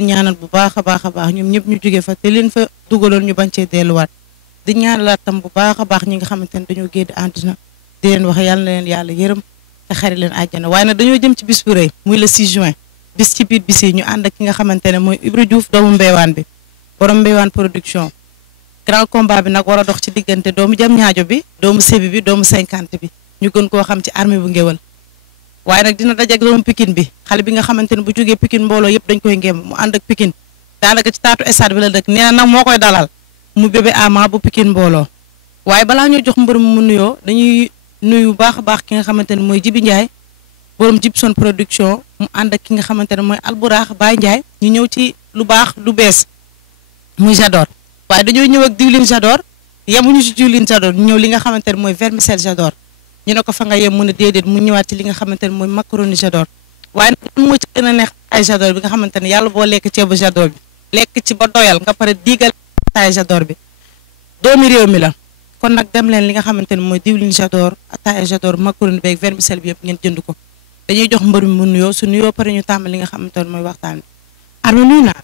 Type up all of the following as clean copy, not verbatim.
leen ñaanal bu baax a baax ñoom ñëpp ñu jóge fa te leen fa dugaloon ñu bañ cee delluwaat di ñaanalaat tam bu baax a baax ñi nga xamante ne dañoo génn àdduna di leen wax yàlla na leen yàlla yërëm te xari leen àjjana waaye nag dañoo jëm ci bis bu rëy muy le 6 juin bis ci biir bis yi ñu ànd ak ki nga xamante ne mooy Ibra Diouf doomu Mbéywaan bi borom Mbéywaan production grand combat bi nag war a dox ci diggante doomu jam ñaajo bi doomu sébi bi doomu 50 bi ñu gën koo xam ci Arméé bu Gewél waaye nag dina dajeek doomu Pikine bi xale bi nga xamante ne bu jógee Pikine mbooloo yëpp dañ koy ngéem mu ànd ak Pikine daanaka ci taatu stade bi la dëkk nee na nag moo koy dalal mu bébé ama bu Pikine mbooloo waaye balaa ñoo jox mbër mu nuyoo dañuy nuyu bu baax a baax ki nga xamante ne mooy Jibi Ndiaye borom Jibson production mu ànd ak ki nga xamante ne mooy Alburax Baye Ndiaye ñu ñëw ci lu baax lu bees muy Jador waaye dañoo ñëw ak diwlin Jador yemuñu ci diwlin Jador ñu ñëw li nga xamante ne mooy vermicelle Jador ñu ne ko fa nga yem mu ne déedéet mu ñëwaat ci li nga xamante ne mooy macaroni Jador waaye nag moo ci gën a neex ay Jador bi nga xamante ne yàlla boo lekk ceebu Jador bi lekk ci ba doyal nga pare diigal ataay Jador bi doomi réew mi la kon nag dem leen li nga xamante ne mooy diwlin Jador ataay Jador macaroni beeg vermicelle bi yëpp ngeen jënd ko dañuy jox mbër mi mu nuyoo su nuyoo pare ñu tàmbali li nga xamante ne mooy waxtaan bi Arméé nuyu naa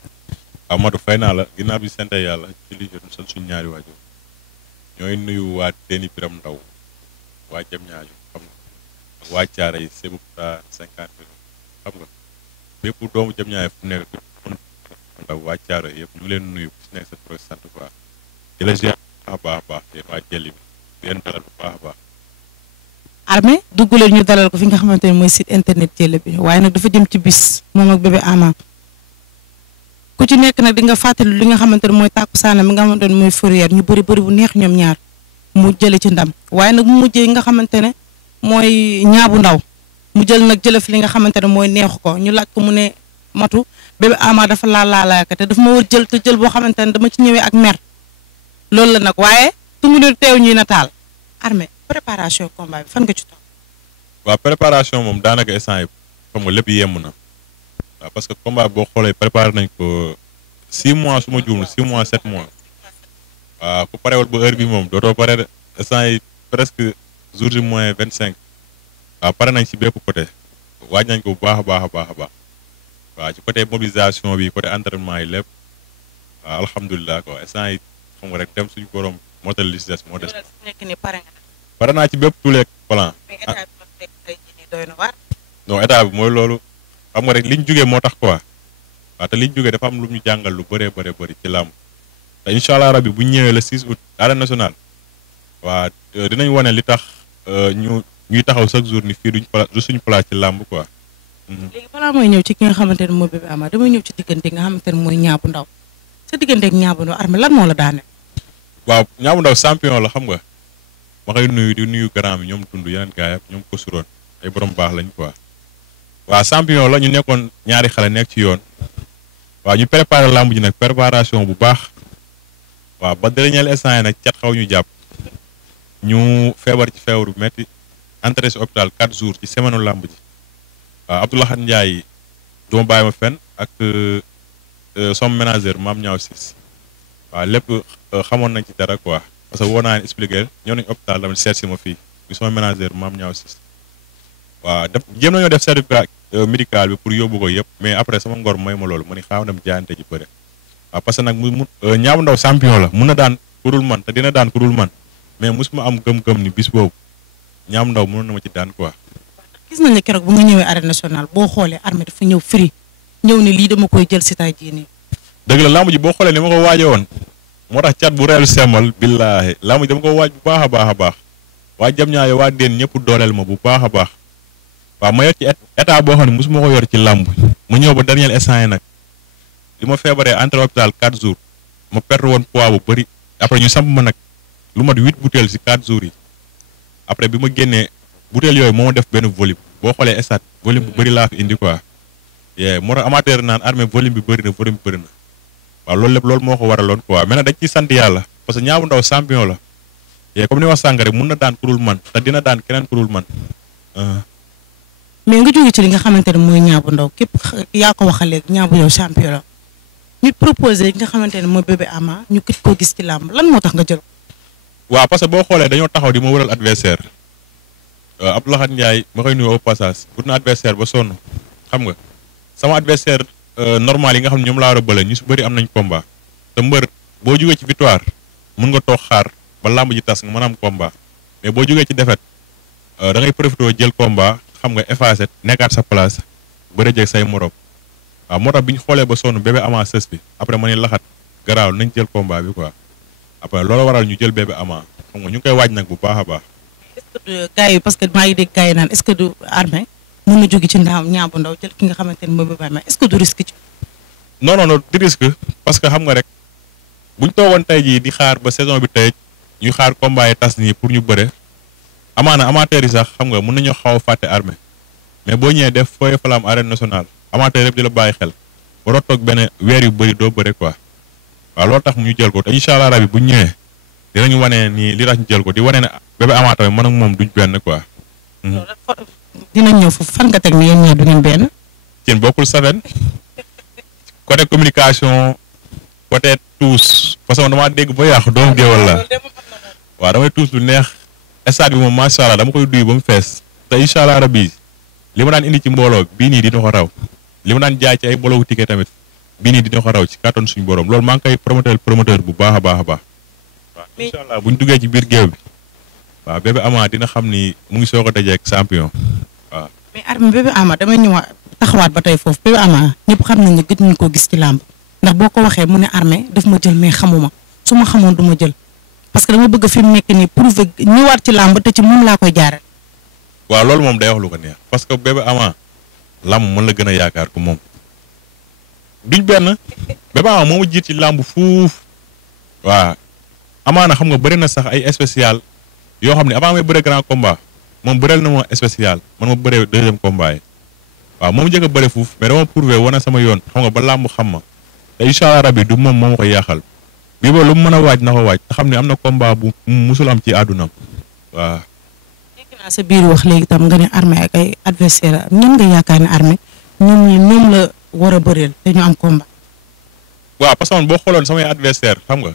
waaw Madou fay naa la ginnaaw bi sant yàlla ci li jot sant suñu ñaari waajur ñooy nuyu waa Déni Biram Ndaw waa jam ñaaju xam nga ak waa caara yi sébu ta 50 xam nga bépp doomu jam ñaay fu nekk ndaw waa caara yëpp ñu leen nuyu ci nekk sa pro sant quoi di la ziar baax a baax te waa jëli bi di leen dalal bu baax a baax Arméé dugg leen ñu dalal ko fi nga xamante ne mooy site internet jële bi waaye nag dafa jëm ci bis moom ak bébé ama ku ci nekk nag di nga fàttali li nga xamante ne mooy tàkkusaana mi nga xamante ne mooy fourrière ñu bëri bu neex ñoom ñaar mu jële ci ndam waaye nag mu mujjee nga xamante ne mooy ñaabu ndaw mu jël nag jële fi li nga xamante ne mooy neexu ko ñu laaj ko mu ne matu bébé ama dafa laalaaka te dafa ma war jël te jël boo xamante ne dama ci ñëwee ak mer loolu la nag waaye tungu ne teew ñuy nataal Arméé préparation combat bi fan nga ci toog waaw préparation moom daanaka instant yi xam nga lépp yemm na waaw parce que combat boo xoolee préparé nañ ko 6 mois su ma juumul 6 mois 7 mois waaw ku parewul ba heure bi moom dootoo pare de instant yi presque jour ji moins 25 waaw pare nañ ci bépp côté waaj nañ ko bu baax a baax a baax a baax waaw ci côté mobilisation bi côté entraînement yi lépp waaw alhamdulilah quoi instant yi xam nga rek dem suñu borom moo tal li ci des moo des pare naa ci bépp tous les plans non état bi mooy loolu xam nga rek liñ jógee moo tax quoi waaw te liñ jógee dafa am lu ñu jàngal lu bëree bëri ci làmb te incha allah rabi bu ñu ñëwee le 6 août arène nationale waaw dinañ wane li tax ñuy taxaw chaque jour ni fii du suñu place ci làmb quoi. léegi balaa mooy ñëw ci ki nga xamante ne mooy bébé ama damay ñëw ci diggante nga xamante ne mooy ñaabu ndaw sa diggante ak ñaabu ndaw Arméé lan moo la daane. waaw ñaabu ndaw champion la xam nga ma koy nuyu di nuyu grand bi ñoom tund yeneen gaay yëpp ñoom ko suroon ay borom baax lañ quoi. waaw champion la ñu nekkoon ñaari xale nekk ci yoon waaw ñu préparé lamb ji nag préparation bu baax waaw ba dernier instant yi nag cat xaw ñu jàpp ñu feebar ci feebar bu metti entré si hôpital 4 jours ci semaine lamb ji waaw Abdoulaye Ndiaye duma bàyyi ma fenn ak som ménageur maam ñaaw sis waaw lépp xamoon nañ ci dara quoi parce que woo naa leen expliqué ñëw nañ hôpital dama seet si ma fii bi sama ménageur maam ñaaw sis waaw jéem nañoo def certificat médical bi pour yóbbu ko yëpp mais après sama ngor may ma loolu ma ni xaaw dem jaayante ji bëre waaw parce que nag ñaabu ndaw champion la mun na daan ku dul man te dina daan ku dul man mais mosuma am gëm-gëm ni bis boobu ñaabu ndaw mënoon na ma ci daan quoi. gis nañ ne keroog bu nga ñëwee arène nationale boo xoolee Arméé dafa ñëw firi ñëw ne lii dama koy jël si tay jii nii. dëgg la lamb ji boo xoolee ni ma ko waaje woon moo tax cat bu reelu semmal billaahi lamb ji dama ko waaj bu baax a baax a baax waa jam ñaaye waa deen ñëpp dooleel ma bu baax a baax waaw ma yor ci état boo xam ne mosuma ko yor ci làmb mu ñëw ba dernier instant yi nag li ma feebaree entre hôpital 4 jours ma perdre woon poids bu bëri après ñu samp ma nag lu mat 8 bouteilles si 4 jours yi après bi ma génnee bouteilles yooyu moo ma def benn volume boo xoolee stade volume bu bëri laa fi indi quoi moo tax amateur naan Arméé volume bi bëri na waaw loolu lépp loolu moo ko waraloon quoi mais nag dañ ciy sant yàlla parce que ñaabu ndaw champion la comme ni wax sànq rek mun na daan ku dul man te dina daan keneen ku dul man. mais nga jóge ci li nga xamante ne mooy ñaabu ndaw képp yaa ko waxal léegi ñaabu yow champion la ñu proposé nga xamante ne mooy bébé ama ñu kit koo gis ci làmb lan moo tax nga jël ko. waaw parce que boo xoolee dañoo taxaw di ma wëral adversaire Abdoulaye Ndiaye ma koy nuyu au passage wut na adversaire ba sonn xam nga sama adversaire normal yi nga xam ne ñoom laa war a bële ñu si bëri am nañ combat te mbër boo jógee ci victoire mën nga toog xaar ba làmb ji tas nga mën a am combat mais boo jógee ci défaite da ngay profité jël combat xam nga effacé nekkaat sa place bëre jeeg say morom waaw moo tax bi ñu xoolee ba sonn bébé ama sës bi après ma ne laxat garaaw nañ jël combat bi quoi après loolu waral ñu jël bébé ama xam nga ñu ngi koy waaj nag bu baax a baax. est-ce que gars yi parce que maa ngi dégg gars yi naan est-ce que du Arméé mën na jóge ci ñaa bu ndaw jël ki nga xamante ne mooy bébé ama est-ce que du risque ci. non non non du risque parce que xam nga rek buñ toogoon tey jii di xaar ba saison bi tey ñuy xaar combat yi tas nii pour ñu bëre amaana amateur yi sax xam nga mën nañoo xaw a fàtte Arméé mais boo ñëwee def fooy falaam arène nationale amateur yëpp di la bàyyi xel waroo toog benn weer yu bëri doo bëre quoi waaw loolu tax mu ñu jël ko te incha allah rabi bu ñu ñëwee dinañu wane nii li tax ñu jël ko di wane ne bébé ama tamit man ak moom duñ benn quoi. dinañ ñëw foofu fan nga teg ni yéen ñaar du ngeen benn. cin bokkul safen côté communication côté tuus façon damaa dégg ba yàqu doomu géwal la waaw damay tuus lu neex stade bi moom macha allah dama koy duy ba mu fees te incha allah rabi li ma daan indi ci mbooloo bii nii dina ko raw li ma daan jaay ci ay boloogu ticket tamit bii nii dina ko raw ci kàttan suñu borom loolu maa ngi koy promoteur bu baax a baax a baax waaw incha allah bu ñu duggee ci biir géew bi waaw bébé ama dina xam ni mu ngi soog a dajeek champion waaw. mais Arméé bébé ama damay ñëwaat taxawaat ba tey foofu bébé ama ñëpp xam nañ ne gëj nañu ko gis ci làmb ndax boo ko waxee mu ne Arméé daf ma jël mais xamuma su ma xamoon du ma jël parce que dama bëgg fi mu nekk nii prouver ñëwaat ci làmb te ci moom laa koy jaarale. waaw loolu moom day wax lu ko neex parce que bébé ama làmb mën la gën a yaakaar ko moom duñ benn bébé ama moo ma jiit ci làmb fuuf waaw amaana xam nga bëri na sax ay spécial yoo xam ne avant may bëre grand combat moom bëreel na ma spécial man ma bëree deuxième combat yi waaw moom njëkk a bëre fuuf mais dama prouvé wane sama yoon xam nga ba làmb xam ma te incha allah rabi du moom moo ma koy yàqal bii ba lu mu mën a waaj na ko waaj te xam ne am na combat bu musul am ci àddunam waaw. sa biir wax léegi tam nga ne Arméé ak ay adversaire ñan nga yaakaar ne Arméé ñoom la war a bëreel te ñu am combat. waaw parce que boo xooloon samay adversaire xam nga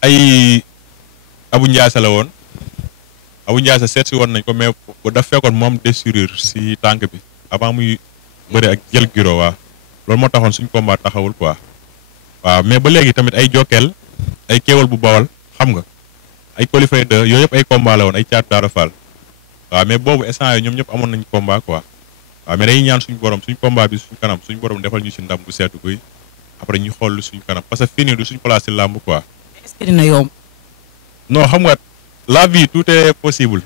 ay Abu Ndiasse la woon Abu Ndiasse seet si woon nañ ko mais daf fekkoon moom déchirure si tànk bi avant muy bëre ak jël giro waa loolu moo taxoon suñ combat taxawul quoi waaw mais ba léegi tamit ay jokkeel ay kéwal bu bawal xam nga. ay qualifié de yooyu yëpp ay combat la woon ay caatu daara faal waaw mais boobu instant yii ñoom ñëpp amoon nañ combat quoi waaw mais dañuy ñaan suñu borom suñ combat bi suñ kanam suñu borom defal ñu si ndam bu seetu guy après ñu xool lu suñu kanam parce que fii nii du suñ place si làmb quoi. est-ce que dina yomb. non xam nga la vie tout est possible.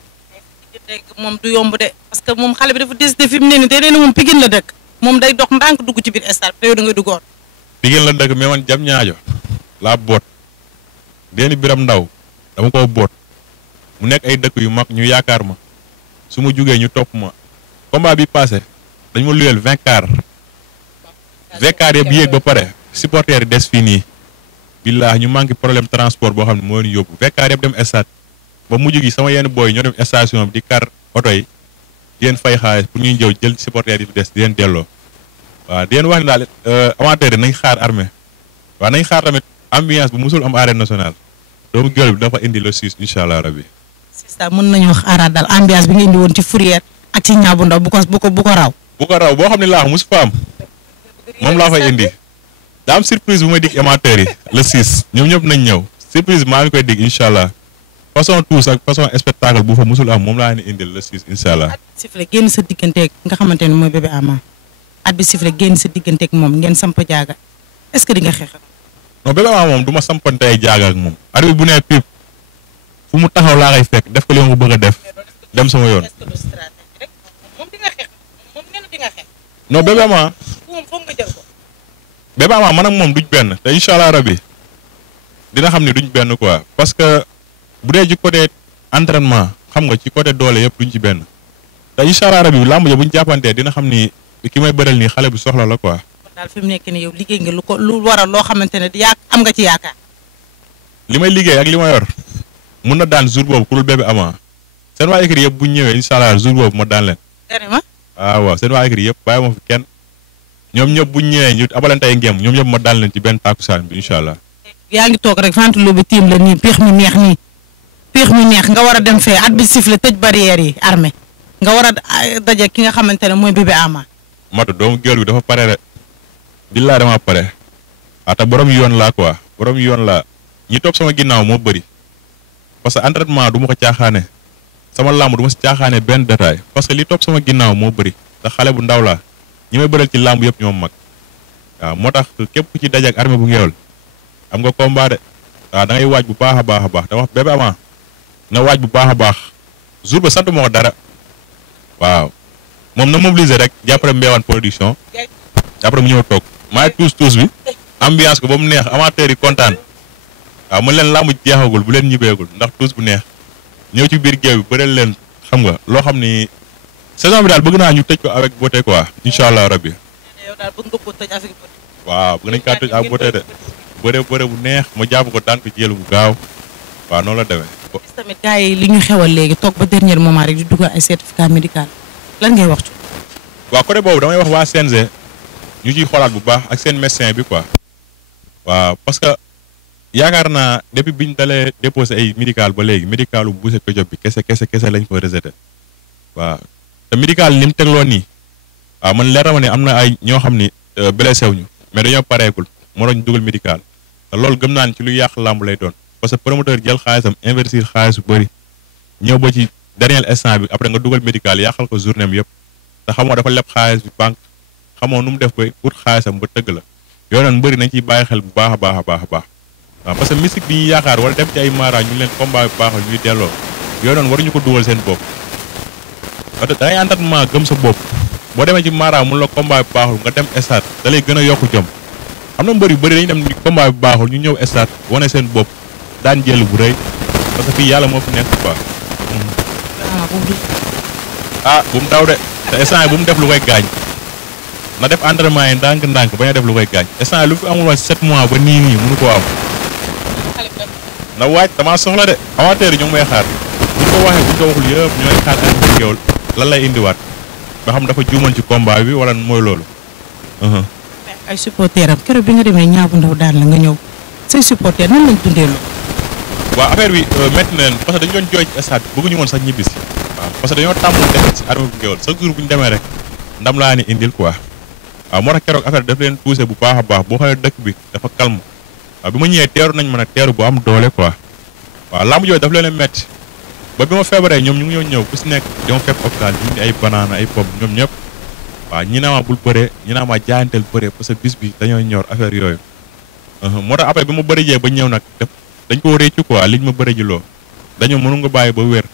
moom du yomb de parce que moom xale bi dafa décidé fi mu ne nii te nee na moom Pikine la dëkk moom day dox ndànk dugg ci biir stade te yow da ngay duggoon. Pikine la dëkk mais man jam ñaajo laa boot deeni biram ndaw dama ko boot mu nekk ay dëkk yu mag ñu yaakaar ma su ma jugee ñu topp ma combat bi passé dañ ma luyeel 20 cars yëpp yéeg ba pare supporters yi des fii nii billaahi ñu manqué problème transport boo xam ne moo ñu yóbbu 20 cars yëpp dem stade ba mujj gi sama yenn booy ñoo dem station bi di kar oto yi di leen fay xaalis pour ñuy jëw jël supporters yi des di leen delloo waaw di leen wax ne daal amateur yi nañ xaar Arméé waaw nañ xaar tamit ambiance bu musul am arène nationale doomu géwél bi dafa indi le 6 incha allah rabi. c'est ça mën nañoo xaaraat daal ambiance bi nga indi woon ci Fourrière ak ci ñaa bu ndaw bu ko raw. bu ko raw boo xam ne laax mosu fa am moom laa fay indi daa am surprise bu may dig amateur yi le 6 ñoom ñëpp nañ ñëw surprise maa ngi koy dig incha allah façon tous ak façon spectacle bu fa musul am moom laa leen indil le 6 incha allah. at bi sifflé génn sa digganteeg nga xamante ne mooy bébé ama at bi sifflé génn sa digganteeg moom ngeen samp jaaga est-ce que di nga xeexal. non bébé ama moom du ma sampante ay jaaga ak moom arbitre bu nee pip fu mu taxaw laa koy fekk def ko li ma ko bëgg a def dem sama yoon. non bébé ama bébé ama man ak moom duñ benn te incha allah rabi dina xam ne duñ benn quoi parce que bu dee ci côté entraînement xam nga ci côté doole yëpp duñ ci benn te incha allah rabi làmb ja buñ jàppantee dina xam ni ki may bëral nii xale bu soxla la quoi. daal fi mu nekk nii yow liggéey nga lu waral loo xamante ne am nga ci yaakaar. li may liggéey ak li ma yor mun na daan jour boobu ku dul bébé ama seen waa écrit yëpp bu ñu ñëwee incha allah jour boobu ma daan leen. waaw seen waa écrit yëpp bàyyi ma fi kenn ñoom ñëpp bu ñu ñëwee ñu abalante ay ngem ñoom ñëpp ma daan leen ci benn tàkkusaan bi incha allah. yaa ngi toog rek ventilo bi tiim la nii péex mi neex nii péex mi neex nga war a dem fee at bi sifflé tëj barrière yi Arméé nga war a daje ki nga xamante ne mooy bébé ama. matu doomu géwél bi dafa pare rek billaay dama pare ata borom yoon laa quoi borom yoon laa ñi topp sama ginnaaw moo bëri parce que entraînement du ma ko caaxaane sama làmb du ma si caaxaane benn détail parce que li topp sama ginnaaw moo bëri te xale bu ndaw laa ñi may bëral ci làmb yëpp ñoom mag waaw moo tax képp ku ci daje ak Arméé bu Gewél am nga combat de waaw da ngay waaj bu baax a baax a baax da wax bébé avant na waaj bu baax a baax jour ba sant moo ko dara waaw moom na mobiliser rek jàppale Mbéwane production après mu ñëw toog maay tuus bi ambiance ko ba mu neex amateur yi kontaan waaw mën leen làmb jeexagul bu leen ñibbeegul ndax tuus bu neex ñëw ci biir géew bi bëreel leen xam nga loo xam ni saison bi daal bëgg naa ñu tëj ko avec beauté quoi incha allah rabbi. yow daal bëgg nga ko tëj avec beauté. waaw bëgg nañ kaa tëj ak beauté de bëre bu neex ma jàpp ko daan ko jël bu gaaw waaw noonu la demee. gis tamit gars yi li ñu xewal léegi toog ba dernier moment rek di dugal ay certificat médical lan ngay wax ci. waaw côté boobu damay wax waa CNG ñu ciy xoolaat bu baax ak seen médecin bi quoi waaw parce que yaakaar naa depuis bi ñu dalee déposé ay médical ba léegi médicalu Boucher Ketchup bi kese lañ ko rejeté waaw te médical ni mu tegloo nii waaw man leer na ma ne am na ay ñoo xam ni blessé wuñu mais dañoo pareegul moo doon dugal médical te loolu gëm naa ni ci lu yàq làmb lay doon parce que promoteur jël xaalisam investir xaalis bu bëri ñëw ba ci dernier instant bi après nga dugal médical yàqal ko journée bi yëpp te xamoo dafa leb xaalis bi banque xamoo nu mu def ba pour xaalisam ba tëgg la yooyu noonu mbëri nañ ciy bàyyi xel bu baax a baax a baax a baax waaw parce que mystique bi ñuy yaakaar wala dem ci ay mara ñu leen combat bu baaxul ñuy delloo yooyu noonu waruñu ko dugal seen bopp parce que da ngay entraînement gëm sa bopp boo demee ci mara mun la combat bu baaxul nga dem stade da lay gën a yokku jom am na mbër yu bëri dañuy dem ni combat bu baaxul ñu ñëw stade wane seen bopp daan jël bu rëy parce que fii yàlla moo fi nekk quoi. bu mu daw de te instant bu mu def lu koy gaañ na def entraînement yi ndànk-ndànk bañ a def lu koy gaañ instant lu fi amul woon 7 mois ba nii mënu koo am. na waaj damaa soxla de amateur yi ñu ngi may xaar buñ ko waxee buñ ko waxul yëpp ñooy xaar Arméé bu Gewél lan lay indiwaat ba xam dafa juumoon ci combat bi wala mooy loolu. ay supporter am keroog bi nga demee Niang bu Ndaw daan la nga ñëw say supporter nan lañ dundee loolu. waaw affaire bi métti na leen parce que dañu doon jooy ci stade bi bëgguñu woon sax ñibbisi waaw parce que dañoo tàmmul defet si Arméé bu Gewél chaque jour bu ñu demee rek ndam laa ni indil quoi waaw moo tax keroog affaire daf leen touché bu baax a baax boo xoolee dëkk bi dafa calme waaw bi ma ñëwee teeru nañ ma nag teeru bu am doole quoi waaw lamb jooju daf leen a métti ba bi ma feebaree ñoom ñu ngi ñëw ku si nekk dama fekk hôpital indi ay banaana ay pomme ñoom ñëpp waaw ñi naa ma bul bëree ñi naa ma jaayanteel bëree parce que bis bi dañoo ñor affaire yooyu moo tax après bi ma bëri jee ba ñëw nag dañ ko réccu quoi liñ ma bëri ji loo dañoo mënu nga bàyyi ba wér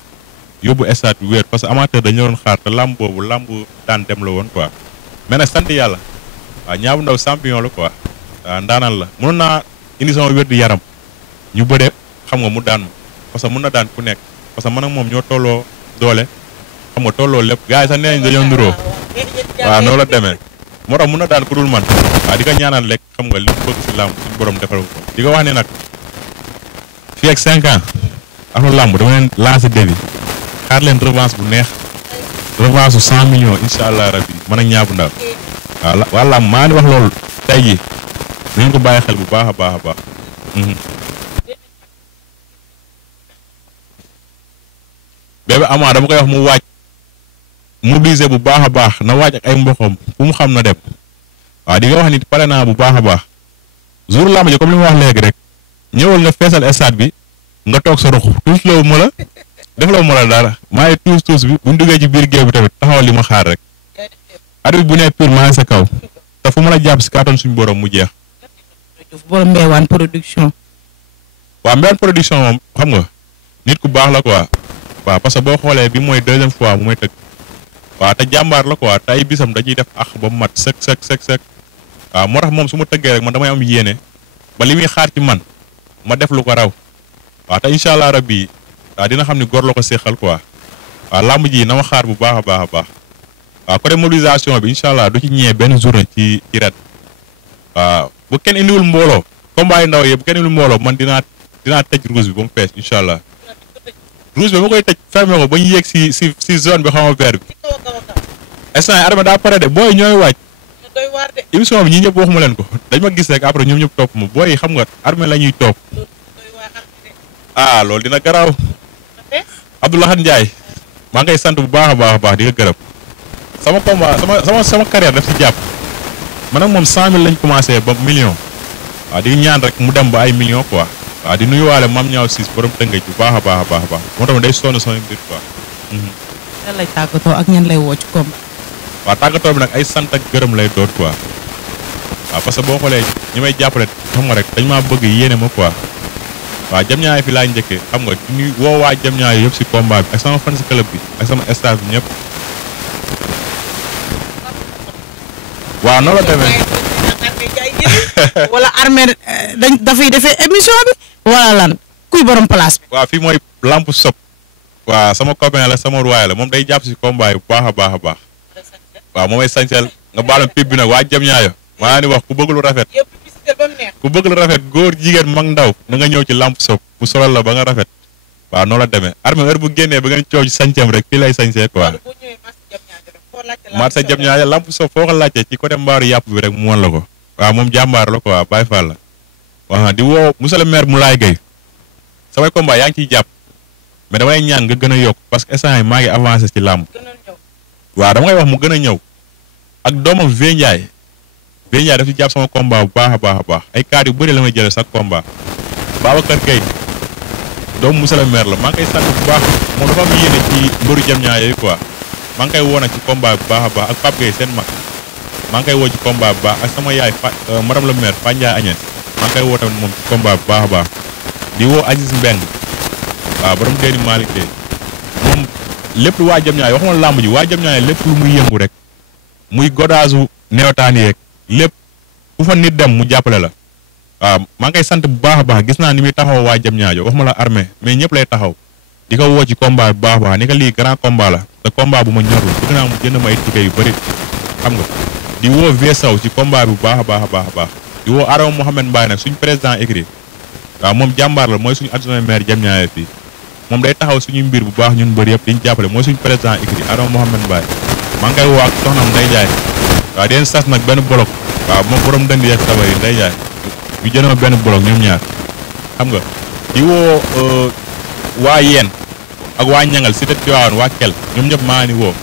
yóbbu stade bi wér parce que amateur dañu doon xaar te lamb boobu lamb daan dem la woon quoi mais nag sant yàlla waaw Niang bu Ndaw champion la quoi waaw ndaanaan la mënoon naa indi sama wér di yaram ñu bëre xam nga mu daan ma parce que mën na daan ku nekk parce que man ak moom ñoo tolloo doole xam nga tolloo lépp gars yi sax nee nañ dañoo nuroo waaw noonu la demee moo tax mën na daan ku dul man waaw di ko ñaanal rek xam nga li mu bëgg si làmb suñu borom defal ko di ko wax ne nag fii ak 5 ans ak lu làmb dama leen lancé défi xaar leen revanche bu neex revanche su 100 millions incha allah rabbi man ak Niang bu Ndaw waaw waa làmb maa ngi wax loolu tey jii nañ ko bàyyi xel bu baax a baax a baax. bébé Ama dama koy wax mu waaj mobiliser bu baax a baax na waaj ak ay mboqam fu mu xam na dem waaw di nga wax ni pare naa bu baax a baax jour làmb ji comme li ma wax léegi rek ñëwal nga feesal stade bi nga toog sa ruxu tuus la ma la def la ma la dara maa ngi tuus bi bu ñu duggee ci biir géew bi tamit taxawal li ma xaar rek arbitre bu ne pur maa ngi sa kaw te fu mën a jàpp si kàttan suñu borom mu jeex. borom Mbéwane production. waaw Mbéwane production moom xam nga nit ku baax la quoi waaw parce que boo xoolee bi mooy 2e fois bu may tëgg waaw te jàmbaar la quoi te ay bisam dañuy def ax ba mu mat sëk waaw moo tax moom su ma tëggee rek man damay am yéene ba li muy xaar ci man ma def lu ko raw waaw te incha allah rabbi waaw dina xam ni góor la ko séqal quoi waaw làmb ji na ma xaar bu baax a baax a baax waaw côté mobilisation bi incha allah du ci ñëwee benn journée ci ret waaw bu kenn indiwul mbooloo combat yu ndaw yi bu kenn indiwul mbooloo man dinaa tëj rouge bi ba mu fees incha allah rouge bi ma koy tëj fermé ko ba ñu yéeg si zone bi xaw ma vert bi instant yi Arméé daa pare de booy ñooy waaj émission bi ñi ñëpp waxuma leen ko dañ ma gis rek après ñoom ñëpp topp ma booy xam nga Arméé la ñuy topp loolu dina garaaw Abdoulaye Ndiaye maa ngay sant bu baax a baax a baax di nga gërëm sama combat sama carrière daf si jàpp man ak moom 100 000 lañ commencé ba million waaw di ñaan rek mu dem ba ay millions quoi waaw di nuyuwaale mam ñaaw siis borom tëngëj bu baax a baax a baax a baax moo tax day sonn sama mbir quoi. lan lay tàggatoo ak ñan lay woo ci combat. waaw tàggatoo bi nag ay sant ak gërëm lay doon quoi waaw parce que boo xoolee ñi may jàppale xam nga rek dañ maa bëgg yéene ma quoi waaw jam ñaay fi laa njëkkee xam nga ñu woo waa jam ñaay yëpp si combat bi ak sama fans club bi ak sama staff bi ñëpp. waaw noonu la demee. wala Arméé dafay defee émission bi. wala lan kuy borom place bi. waaw fii mooy lamp sop. waaw sama copain la sama ruwaay la moom day jàpp si combat yi bu baax a baax a baax. waaw moom ay sañsel nga baalam pib bi nag waa jam ñaayo maa ni wax ku bëgg lu rafet. ku bëgg lu rafet góor jigéen mag ndaw na nga ñëw ci lamp sop mu solal la ba nga rafet. waaw noonu la demee Arméé heure bu génnee ba ngeen coow ci sañcam rek fii lay sañsee quoi. marché jam ñaaja lamp soof foo ko laajtee ci côté mbaaru yàpp bi rek mu won la ko waaw moom jàmbaar la quoi Baye Fall la waaw di woo monsieur le maire Moulay Gueye samay combat yaa ngi ciy jàpp mais damay ñaan nga gën a yokk parce que instant yi maa ngi avancé ci làmb waaw dama ngay wax mu gën a ñëw ak doomam Vieux Ndiaye daf ci jàpp sama combat bu baax a baax a baax ay kaar yu bëri la may jëlee chaque combat Babacar Gueye doomu monsieur le maire la maa ngi koy sant bu baax moom dafa am yéene ci mbëru jam ñaa yooyu quoi maa ngi koy woo nag ci combat bu baax a baax ak Pape Gueye seen mag maa ngi koy woo ci combat bu baax ak sama yaay madame le maire Fa Ndiaye Agnès maa ngi koy woo tamit moom ci combat bu baax a baax di woo Aziz Mbeng waaw borom deeni Malick Gueye moom lépp lu waa jam ñaay waxuma làmb ji waa jam ñaay lépp lu muy yëngu rek muy godaasu neewataan yeeg lépp fu fa nit dem mu jàppale la waaw maa ngi koy sant bu baax a baax gis naa ni muy taxaw waa jam ñaajo waxuma la Arméé mais ñëpp lay taxaw di ko woo ci combat bu baax a baax ni ko lii grand combat la te combat bu ma ñorul bëgg naa mu jënd ma ay ticket yu bëri xam nga di woo Viesaw ci combat bi bu baax a baax a baax a baax di woo Adama Mohamed Mbaye nag suñu président écrit waaw moom jàmbaar la mooy suñu adjoint maire jam ñaaye fii moom day taxaw suñu mbir bu baax ñun bëri yëpp diñu jàppale mooy suñu président écrit Adama Mohamed Mbaye maa ngi koy woo ak soxnam Ndeye Ndiaye waaw di leen sas nag benn bolok waaw moom borom dënd yeeg sabar yi Ndeye Ndiaye ñu jënd ma benn bolok ñoom ñaar xam nga di woo waa yeen ak waa ñangal cité Tivaouane waa kel ñoom ñëpp maa ni woo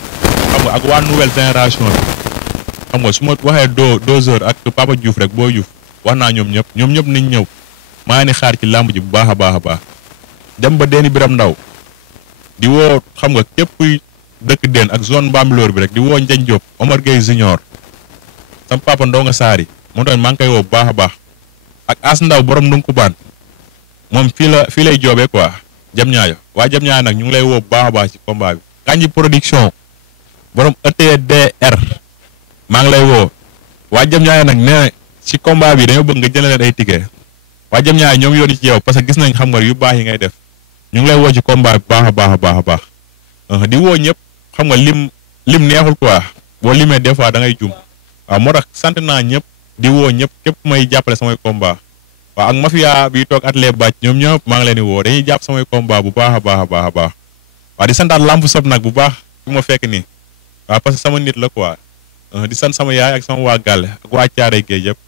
xam nga ak waa nouvelle génération bi xam nga su ma waxee deux heures ak Papa Diouf rek boo Diouf wax naa ñoom ñëpp nañ ñëw maa ni xaar ci làmb ji bu baax a baax a baax dem ba deeni biram ndaw di woo xam nga képp kuy dëkk den ak zone Bambilor bi rek di woo Ndiagne Diop Omar Gueye Junior sam papa Ndonga Saari moom tamit maa ngi koy woo bu baax a baax ak As Ndaw borom Ndunkuban moom fii lay joobee quoi jam ñaayo waa jam ñaayo nag ñu ngi lay woo bu baax a baax ci combat bi Kanji production borom ETDR maa ngi lay woo waa jam ñaayo nag nee ci combat bi dañoo bëgg nga jëlee leen ay ticket waa jam ñaayo ñoom yooni ci yow parce que gis nañ xam nga yu baax yi ngay def ñu ngi lay woo ci combat bi baax a baax a baax a baax di woo ñëpp xam nga lim neexul quoi boo limee des fois da ngay jum waaw moo tax sant naa ñëpp di woo ñëpp képp may jàppale samay combat waaw ak mafia bi toog atelier bàcc ñoom ñëpp maa ngi leen di woo dañuy jàpp samay combat bu baax a baax a baax a baax waaw di santaat lamp sob nag bu baax fi ma fekk nii waaw parce que sama nit la quoi di sant sama yaay ak sama waa gàlle ak waa caare géej yëpp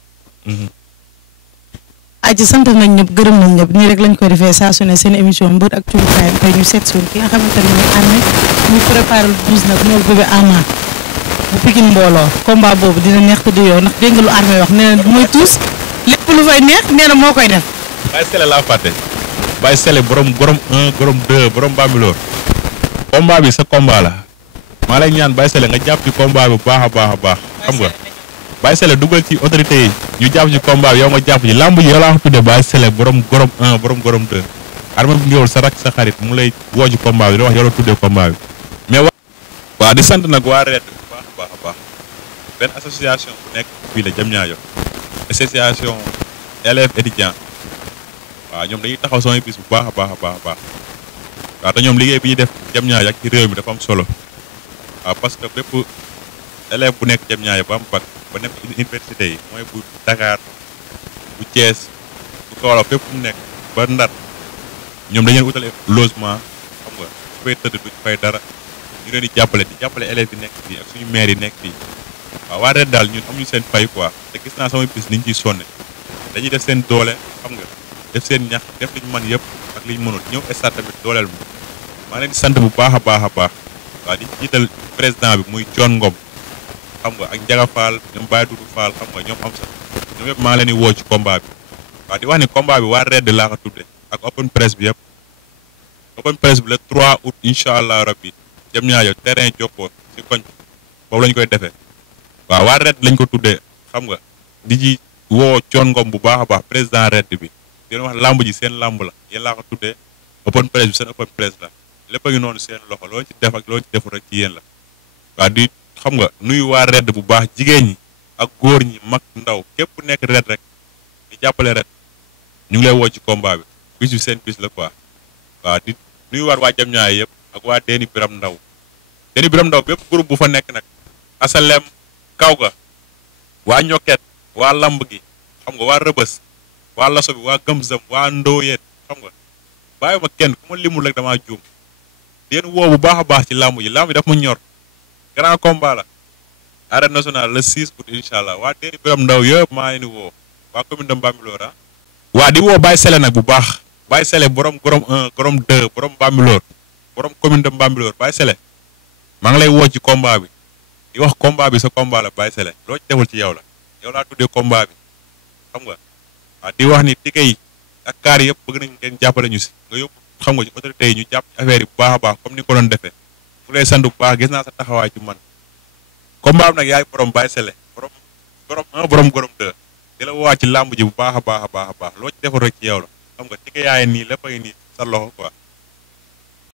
aji sant nañ ñëpp gërëm nañ ñëpp nii rek lañ koy defee saa su ne seen émission mbër ak cubukaayam tey ñu seet suun ki nga xamante ne mooy Arméé ñu préparé le 12 nag moom bébé Ama bu Pikine mbooloo combat boobu dina neex te du yow ndax dégg nga lu Arméé wax nee na mooy tuus lépp lu fay neex nee na moo koy def. Baye Sele laa fàtte Baye Sele borom 1 borom 2 borom Bambilor combat bi sa combat la maa lay ñaan Baye Sele nga jàpp ci combat bi bu baax a baax a baax xam nga Baye Sele dugal ci autorité yi ñu jàpp ci combat bi yow nga jàpp ci lamb ji yow laa ko tuddee Baye Sele borom gorom 1 borom gorom 2 Arméé bu ngeewul sa rak sa xarit mu lay woo ci combat bi di wax yow la tuddee combat bi mais waaw di sant nag waa reet bu baax a baax a baax benn association bu nekk fii la Diamniadio association élèves étudiants waaw ñoom dañuy taxaw samay bis bu baax a baax a baax a baax waaw te ñoom liggéey bi ñuy def Diamniadio ak ci réew mi dafa am solo waaw parce que bépp élève bu nekk Diamniadio ba am bac ba nekk université yi mooy bu Dakar bu Thiès bu Kaolack fépp mu nekk ba Ndar ñoom dañu leen utale logement xam nga su fay tëdd du fay dara ñu leen di jàppale élèves yi nekk fii ak suñu maire yi nekk fii waaw waa ret daal ñun amuñu seen fay quoi te gis naa samay bis niñ ciy sonne dañuy def seen doole xam nga def seen ñax def liñ mën yëpp ak liñ mënul ñëw stade tamit dooleel maa leen di sant bu baax a baax a baax waaw di jiital président bi muy Thione Ngom xam nga ak Ndiaga Fall ñoom Baye Doudou Fall xam nga ñoom am sa ñoom yëpp maa ngi leen di woo ci combat bi waaw di wax ni combat bi waa Red laa ko tudde ak open press bi yëpp open press bi le 3 août incha allah rabbi jëm ñaajo terrain Jokkoo si koñ boobu lañ koy defee waaw waa Red lañ ko tuddee xam nga di ji woo Thione Ngom bu baax a baax président Red bi di leen wax làmb ji seen làmb la yéen laa ko tuddee open press bi seen open press la lépp a ngi noonu seen loxo loo ci def ak loo ci deful rek ci yéen la waaw di xam nga nuyu waa Red bu baax jigéen ñi ak góor ñi mag ndaw képp ku nekk Red rek di jàppale Red ñu ngi lay woo ci combat bi bis bi seen bis la quoi waaw di nuyu waat waa jam ñaay yëpp ak waa Déni Biram Ndaw Déni Biram Ndaw bépp groupe bu fa nekk nag asalem kaw ga waa ñokket waa lamb gi xam nga waa rëbës waa laso bi waa gëm-zëm waa ndooyeen xam nga bàyyi ma kenn ku ma limul rek damaa juum den woo bu baax a baax ci lamb ji lamb ji daf ma ñor grand combat la arène nationale le 6 août incha allah waa Déni Biram Ndaw yëpp maa ngi leen di woo waa commune de Bambilor ah waa di woo Baye Sele nag bu baax Baye Sele borom 1 borom 2 borom Bambilor borom commune de Bambilor Baye Sele maa ngi lay woo ci combat bi di wax combat bi sa combat la Baye Sele loo ci deful ci yow la yow laa tuddee combat bi xam nga waaw di wax ni tike yi ak kaar yëpp bëgg nañ ngeen jàppale ñu si nga yóbbu xam nga ci autorité yi ñu jàpp ci affaire yi bu baax a baax comme ni ko doon defee fu lay sant bu baax gis naa sa taxawaay ci man combat bi nag yaay borom Baye Sele borom 1 borom 2 di la woo ci làmb ji bu baax a baax a baax loo ci deful rek ci yow la xam nga tike yaay nii lépp a ngi nii sa loxo quoi